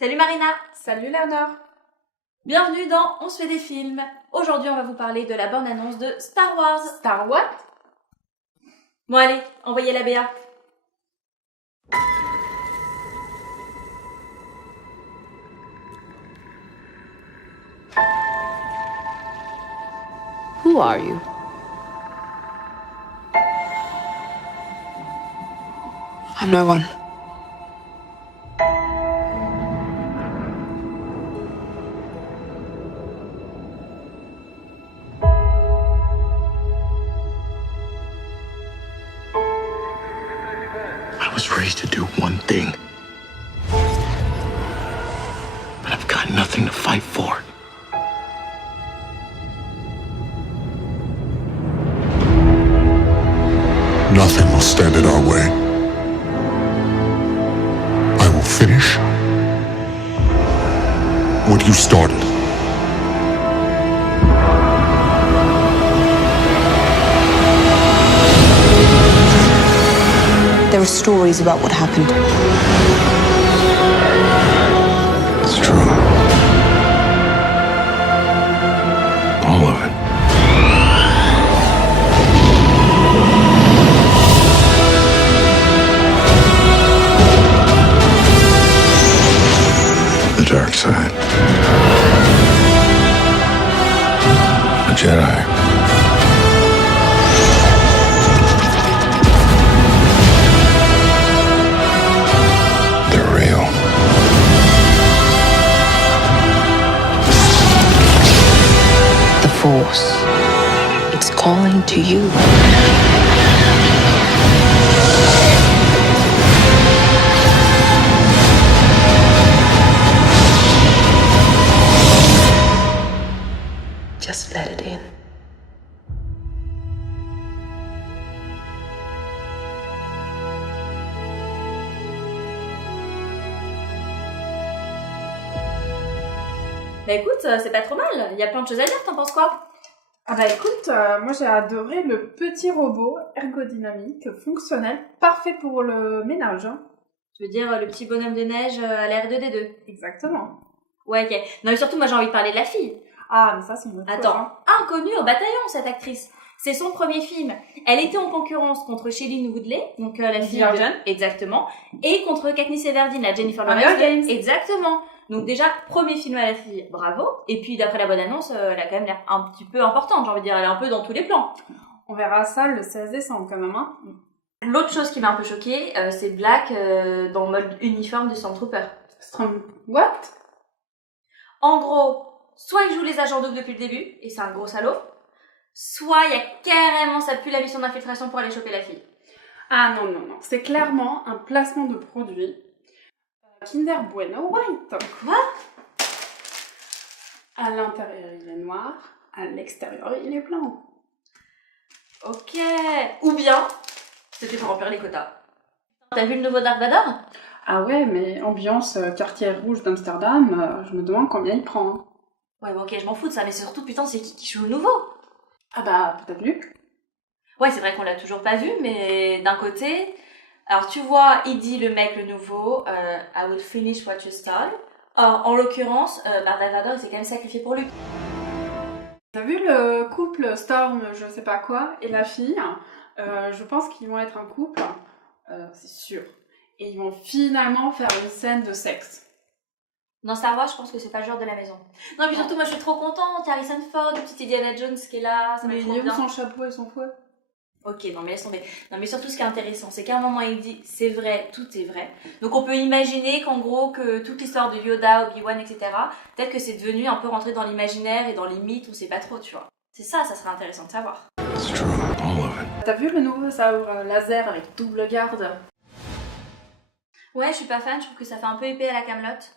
Salut Marina! Salut Léonore! Bienvenue dans On se fait des films. Aujourd'hui, on va vous parler de la bande-annonce de Star Wars. Star what? Bon allez, envoyez la BA. Who are you? I'm no one. I was raised to do one thing. But I've got nothing to fight for. Nothing will stand in our way. I will finish what you started. There are stories about what happened. It's true. All of it. The dark side. A Jedi. They're real. The Force. It's calling to you. Just let it in. Bah écoute, c'est pas trop mal, il y a plein de choses à dire, t'en penses quoi? Ah bah écoute, moi j'ai adoré le petit robot ergodynamique, fonctionnel, parfait pour le ménage. Hein. Tu veux dire le petit bonhomme de neige à l'air 2D2? Exactement. Ouais, ok. Non mais surtout, moi j'ai envie de parler de la fille. Ah mais ça c'est une autre Attends, chose, hein. inconnue au bataillon cette actrice. C'est son premier film. Elle était en concurrence contre Shailene Woodley, donc la fille Virgin. exactement, et contre Katniss Everdeen, la Jennifer Hunger Lawrence. Games. Exactement. Donc déjà, premier film à la fille, bravo. Et puis d'après la bonne annonce, elle a quand même l'air un petit peu importante, j'ai envie de dire, elle est un peu dans tous les plans. On verra ça le 16 décembre quand même. Hein. L'autre chose qui m'a un peu choquée, c'est Black dans le mode uniforme du Stormtrooper. What? En gros, soit il joue les agents doubles depuis le début, et c'est un gros salaud, soit il y a carrément ça pue la mission d'infiltration pour aller choper la fille. Ah non, non, non. C'est clairement un placement de produit. Kinder Bueno White. Quoi? À l'intérieur il est noir, à l'extérieur il est blanc. Ok. Ou bien, c'était pour remplir les quotas. T'as vu le nouveau Dark Vador? Ah ouais, mais ambiance quartier rouge d'Amsterdam, je me demande combien il prend. Hein. Ouais, bon, ok, je m'en fous de ça, mais c'est surtout, putain, c'est qui joue le nouveau? Ah bah, peut-être Luc. Ouais, c'est vrai qu'on l'a toujours pas vu, mais d'un côté... Alors, tu vois, il dit, le mec, le nouveau, I will finish what you started. Or, en l'occurrence, Dark Vador, il s'est quand même sacrifié pour lui. T'as vu le couple Storm, je sais pas quoi, et la fille je pense qu'ils vont être un couple, c'est sûr. Et ils vont finalement faire une scène de sexe. Dans Star Wars, je pense que c'est pas le genre de la maison. Non, et puis surtout, moi, je suis trop contente. Harrison Ford, le petit Indiana Jones qui est là, ça va Mais être il trop est où bien. son chapeau et son fouet? Ok, non mais laisse tomber. Non mais surtout ce qui est intéressant, c'est qu'à un moment il dit c'est vrai, tout est vrai. Donc on peut imaginer qu'en gros que toute l'histoire de Yoda, Obi-Wan, etc. Peut-être que c'est devenu un peu rentré dans l'imaginaire et dans les mythes, on sait pas trop, tu vois. C'est ça, ça serait intéressant de savoir. It's true. All of it. T'as vu le nouveau sabre laser avec double garde? Ouais, je suis pas fan, je trouve que ça fait un peu épais à la Camelote.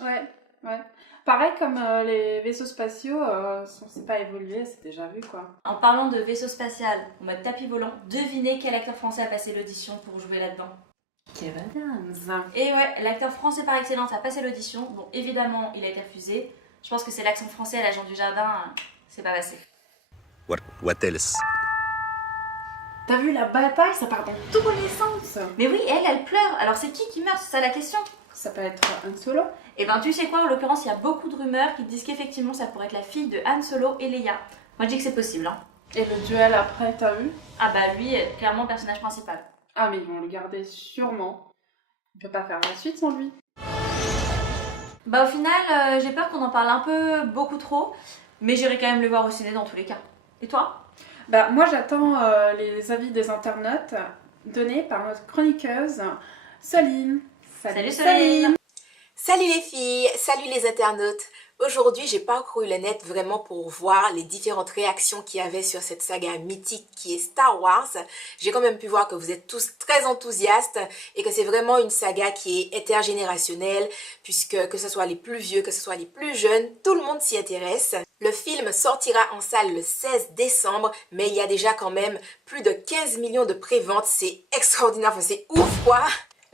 Ouais, ouais. Pareil comme les vaisseaux spatiaux, c'est pas évolué, c'est déjà vu quoi. En parlant de vaisseau spatial en mode tapis volant, devinez quel acteur français a passé l'audition pour jouer là-dedans. Kev Adams. Et ouais, l'acteur français par excellence a passé l'audition. Bon, évidemment, il a été refusé. Je pense que c'est l'accent français à l'agent du jardin, c'est pas passé. What else? T'as vu la bataille, ça part dans tous les sens. Mais oui, elle pleure. Alors c'est qui meurt? C'est ça la question. Ça peut être Han Solo. Et ben tu sais quoi, en l'occurrence il y a beaucoup de rumeurs qui disent qu'effectivement ça pourrait être la fille de Han Solo et Leia. Moi je dis que c'est possible. Hein. Et le duel après, t'as vu? Ah bah lui est clairement le personnage principal. Ah mais ils vont le garder sûrement. On peut pas faire la suite sans lui. Bah au final j'ai peur qu'on en parle un peu beaucoup trop, mais j'irai quand même le voir au ciné dans tous les cas. Et toi? Bah moi j'attends les avis des internautes donnés par notre chroniqueuse Soline. Salut Soline. Salut les filles, salut les internautes. Aujourd'hui, j'ai parcouru le net vraiment pour voir les différentes réactions qu'il y avait sur cette saga mythique qui est Star Wars. J'ai quand même pu voir que vous êtes tous très enthousiastes et que c'est vraiment une saga qui est intergénérationnelle puisque que ce soit les plus vieux, que ce soit les plus jeunes, tout le monde s'y intéresse. Le film sortira en salle le 16 décembre, mais il y a déjà quand même plus de 15 millions de préventes. C'est extraordinaire, enfin, c'est ouf quoi!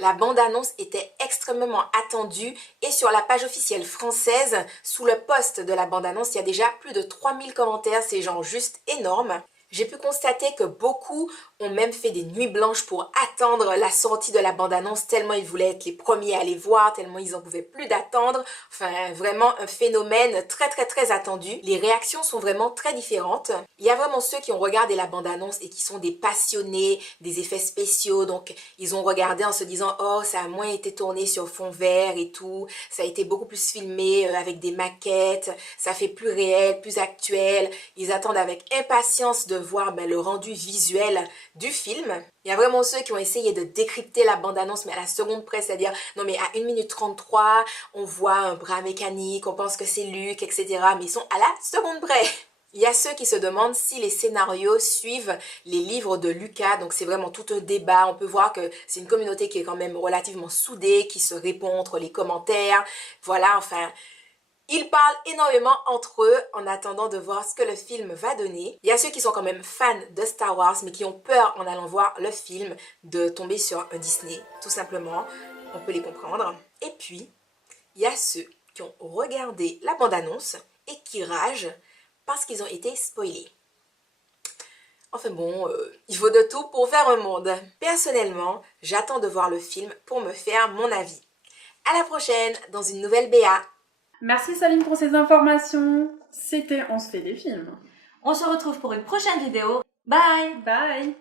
La bande-annonce était extrêmement attendue et sur la page officielle française, sous le post de la bande-annonce, il y a déjà plus de 3000 commentaires, c'est genre juste énorme. J'ai pu constater que beaucoup ont même fait des nuits blanches pour attendre la sortie de la bande-annonce tellement ils voulaient être les premiers à aller voir, tellement ils en pouvaient plus d'attendre. Enfin, vraiment un phénomène très attendu. Les réactions sont vraiment très différentes. Il y a vraiment ceux qui ont regardé la bande-annonce et qui sont des passionnés des effets spéciaux. Donc, ils ont regardé en se disant « Oh, ça a moins été tourné sur fond vert et tout. Ça a été beaucoup plus filmé avec des maquettes. Ça fait plus réel, plus actuel. » Ils attendent avec impatience de voir le rendu visuel du film. Il y a vraiment ceux qui ont essayé de décrypter la bande-annonce mais à la seconde près, c'est-à-dire non mais à 1 minute 33, on voit un bras mécanique, on pense que c'est Luke, etc. Mais ils sont à la seconde près. Il y a ceux qui se demandent si les scénarios suivent les livres de Lucas, donc c'est vraiment tout un débat. On peut voir que c'est une communauté qui est quand même relativement soudée, qui se répond entre les commentaires. Voilà, enfin... Ils parlent énormément entre eux en attendant de voir ce que le film va donner. Il y a ceux qui sont quand même fans de Star Wars mais qui ont peur en allant voir le film de tomber sur un Disney, tout simplement. On peut les comprendre. Et puis, il y a ceux qui ont regardé la bande-annonce et qui ragent parce qu'ils ont été spoilés. Enfin bon, il faut de tout pour faire un monde. Personnellement, j'attends de voir le film pour me faire mon avis. À la prochaine dans une nouvelle BA. Merci Saline pour ces informations. C'était On se fait des films. On se retrouve pour une prochaine vidéo. Bye. Bye.